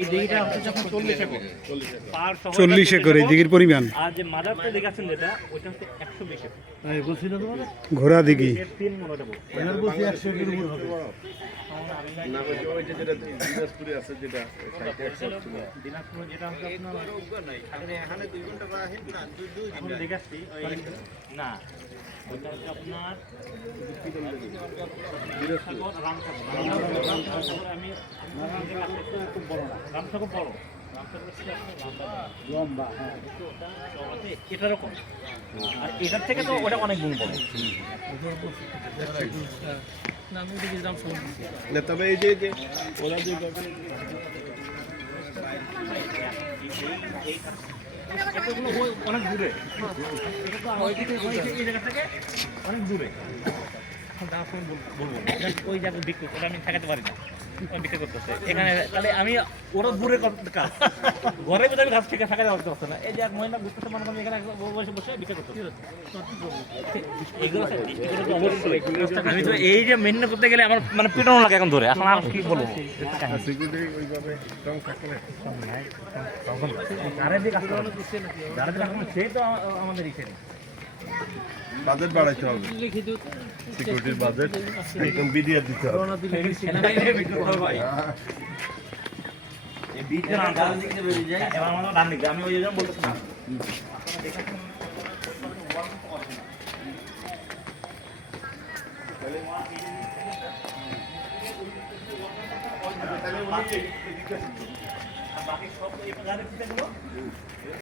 এই দিঘিটা হচ্ছে যখন 40 একর, 40 একর এই দিঘির পরিমাণ। আর যে মাদারটা দেখাচ্ছেন যেটা ওইটা হচ্ছে 120 একর। বলছি না তোমার ঘোড়া দিঘি। 3 মন ওটা বলছি। এবার বলছি 100 এর উপর হবে। না ওইটা যেটা দিনাজপুরে আছে যেটা সাইডে একটা ছিল দিনাজপুর যেটা হচ্ছে আপনার এখানে 2 ঘন্টা করা হয় না, 2 ঘন্টা দেখাচ্ছি ওই না ওইটা হচ্ছে আপনার রামসাগর। আমি খুব বড় না, রামসাগর বড়, লম্বা, হ্যাঁ এটা রকম। আর এটার থেকে তো ওটা অনেক গুণ বড়। না তবে এই যে ওরা যে অনেক দূরে, এটা তো আমার এই জায়গা থেকে অনেক দূরে। বলবো ওই জায়গায় বিক্রি করে আমি ঠেকাতে পারি না, বিক্রি করতেছে এখানে। তাহলে আমি ওরা দূরে কাজ ঘরে বোধ আমি গাছ থেকে ঠেকাতে পারতে না। এই যে এক মহিলা বুঝতেছে মনে করেন এখানে বসে বসে বিক্রি করতেছে। এগুলো অবশ্যই আমি তো এই যে মেনটেন করতে গেলে আমার মানে পিটানো লাগে এখন ধরে। এখন আর কি বলবো, সিকিউরিটি ওইভাবে স্ট্রং থাকে না সে তো আমাদের ইসে বাজেট বাড়াইতে হবে, সিকিউরিটির বাজেট একদম বিডিআর দিতে হবে। আমি ওই জন্য বলতেছিলাম বাকি সব